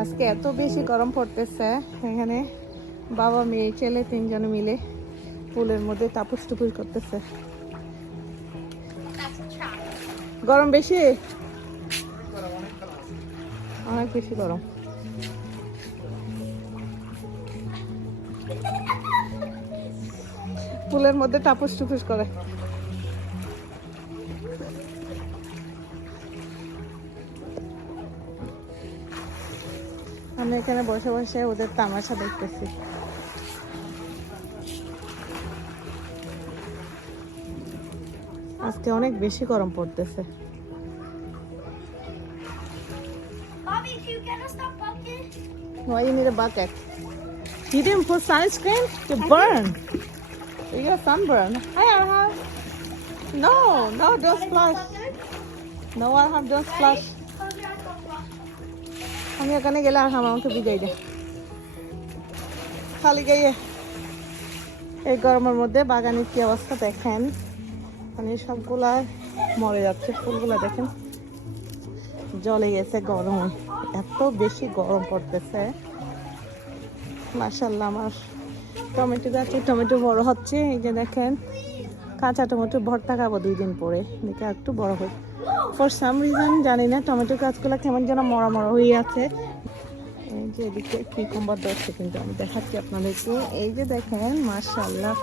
আজকে এত বেশি গরম পড়তেছে। এখানে বাবা মেয়ে, ছেলে তিনজনে মিলে পুলের মধ্যে তাপুস টুপুস করতেছে। গরম বেশি? অনেক বেশি গরম। পুলের মধ্যে টাপুস টুপুস করে। আমি এখানে বসে বসে ওদের তামাশা দেখতেছি আজকে অনেক বেশি গরম পড়তেছে Why you need a bucket? You didn't put sunscreen to burn. You got sunburn. Hi, Arham. No, no, don't splash. No, Arham, don't splash. আমি ওখানে গেলে আরহাম আমাকে বিদায় দে। খালি গাইয়ে এই গরমের মধ্যে বাগানের কি অবস্থা দেখেন? মানে সবগুলা মরে যাচ্ছে, ফুলগুলা দেখেন। জলে গেছে গরম। এত বেশি গরম পড়তেছে। মাসাল্লাহ আমার টমেটো গাছে টমেটো বড় হচ্ছে, এই যে দেখেন। কাঁচা টমেটো ভর্তা খাব দুই দিন পরে। দেখে একটু বড় হয় ফর সাম রিজন জানি না টমেটো গাছগুলো কেমন যেন মরা মরা হয়ে আছে। এই যে এদিকে কিকুম্বার ধরছে কিন্তু আমি দেখাচ্ছি আপনাদেরকে। এই যে দেখেন মার্শাল্লাহ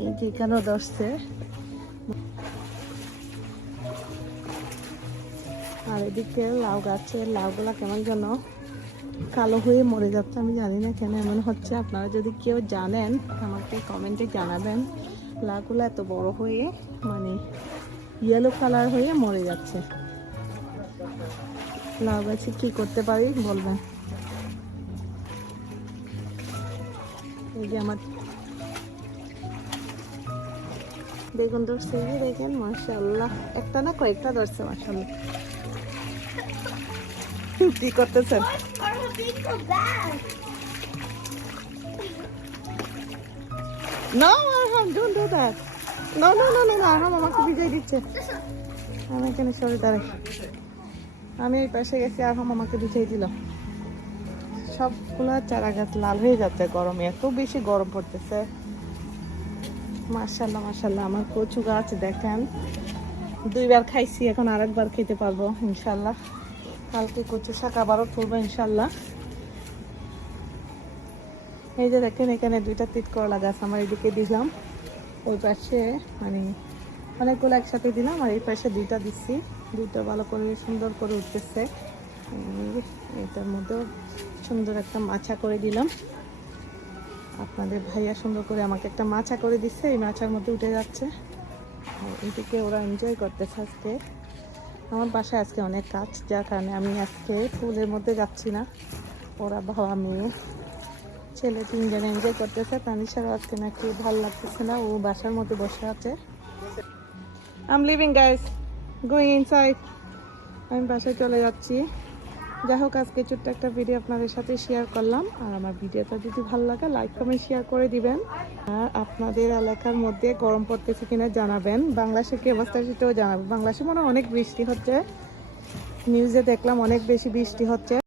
এই যে এখানেও ধরছে। আর এদিকে লাউ গাছের লাউগুলা কেমন যেন কালো হয়ে মরে যাচ্ছে, আমি জানি না কেন এমন হচ্ছে। আপনারা যদি কেউ জানেন, আমাকে কমেন্টে জানাবেন। লাউগুলো এত বড় হয়ে মানে ইয়েলো কালার হয়ে মরে যাচ্ছে। লাউ গাছে কি করতে পারি বলবেন এই যে আমার বেগুন ধরছে এই যে দেখেন মাসাল্লাহ একটা না কয়েকটা ধরছে মাসাল্লাহ কি করতেছেন? Arham, don't do that. No, no, no, no, no, Arham আমাকে বিজয় দিচ্ছে। আমি এখানে সরে দাঁড়াই। আমি এই পাশে গেছি আরহাম আমাকে বিজয় দিল। সবগুলা চারা গাছ লাল হয়ে যাচ্ছে গরমে। এত বেশি গরম পড়তেছে। মার্শাল্লাহ মার্শাল্লাহ আমার কচু গাছ দেখেন। দুইবার খাইছি এখন আরেকবার খেতে পারব ইনশাল্লাহ কালকে কচু শাক আবারও তুলবো ইনশাল্লাহ এই যে দেখেন এখানে দুইটা তিত করলা গাছ আমার এদিকে দিলাম। ওই পাশে মানে অনেকগুলো একসাথে দিলাম আর এই পাশে দুইটা দিচ্ছি। দুইটা ভালো করে সুন্দর করে উঠতেছে। এটার মধ্যেও সুন্দর একটা মাছা করে দিলাম। আপনাদের ভাইয়া সুন্দর করে আমাকে একটা মাছা করে দিচ্ছে, এই মাছার মধ্যে উঠে যাচ্ছে। এদিকে ওরা এনজয় করতেছে আজকে। আমার বাসায় আজকে অনেক কাজ, যার কারণে আমি আজকে ফুলের মধ্যে যাচ্ছি না। ওরা বাবা, মেয়ে। ছেলে তিনজন এনজয় করতেছে। তানিশারও আজকে নাকি ভালো লাগতেছে না, ও বাসার মধ্যে বসে আছে। I'm living guys going inside আমি বাসায় চলে যাচ্ছি। যাই হোক, আজকে ছোট্ট একটা ভিডিও আপনাদের সাথে শেয়ার করলাম। আর আমার ভিডিওটা যদি ভালো লাগে লাইক কমেন্ট শেয়ার করে দিবেন। আর আপনাদের এলাকার মধ্যে গরম পড়তেছে কিনা জানাবেন। বাংলাদেশে কি অবস্থা সেটাও জানাবেন বাংলাদেশে মনে অনেক বৃষ্টি হচ্ছে। নিউজে দেখলাম অনেক বেশি বৃষ্টি হচ্ছে।